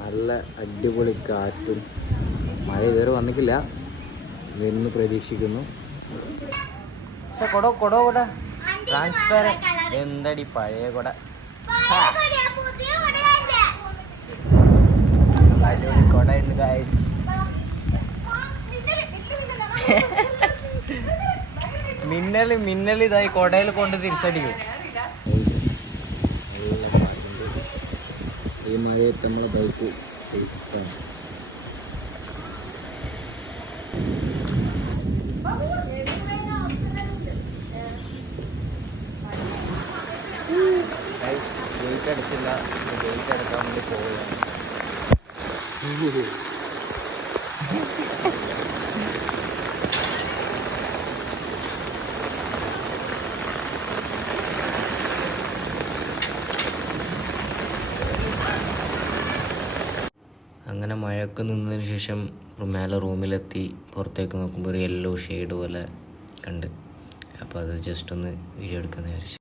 നല്ല അടിപൊളി കാറ്റും മഴ ഇതുവരെ വന്നിട്ടില്ല, വരുന്നു പ്രതീക്ഷിക്കുന്നു. പക്ഷെ കൊട ട്രാൻസ്പെറന്റ് എന്തടി പഴയ കൊട. അടിപൊളി കൊട ഉണ്ട് ഗൈസ്. മിന്നൽ ഇതായി കൊടയിൽ കൊണ്ട് തിരിച്ചടിക്കും. നല്ല പാട്ടുണ്ട്. ഈ മഴയത്ത് നമ്മളെ ബൈക്ക് സേഫാണ്. ഗേറ്റ് അടിച്ചില്ല, ഗേറ്റ് അടക്കാൻ വേണ്ടി പോവുകയാണ്. അങ്ങനെ മഴയൊക്കെ നിന്നതിന് ശേഷം മേലെ റൂമിലെത്തി പുറത്തേക്ക് നോക്കുമ്പോൾ ഒരു യെല്ലോ ഷെയ്ഡ് പോലെ കണ്ട്. അപ്പോൾ അത് ജസ്റ്റ് ഒന്ന് വീഡിയോ എടുക്കാമെന്ന് വിചാരിച്ചു.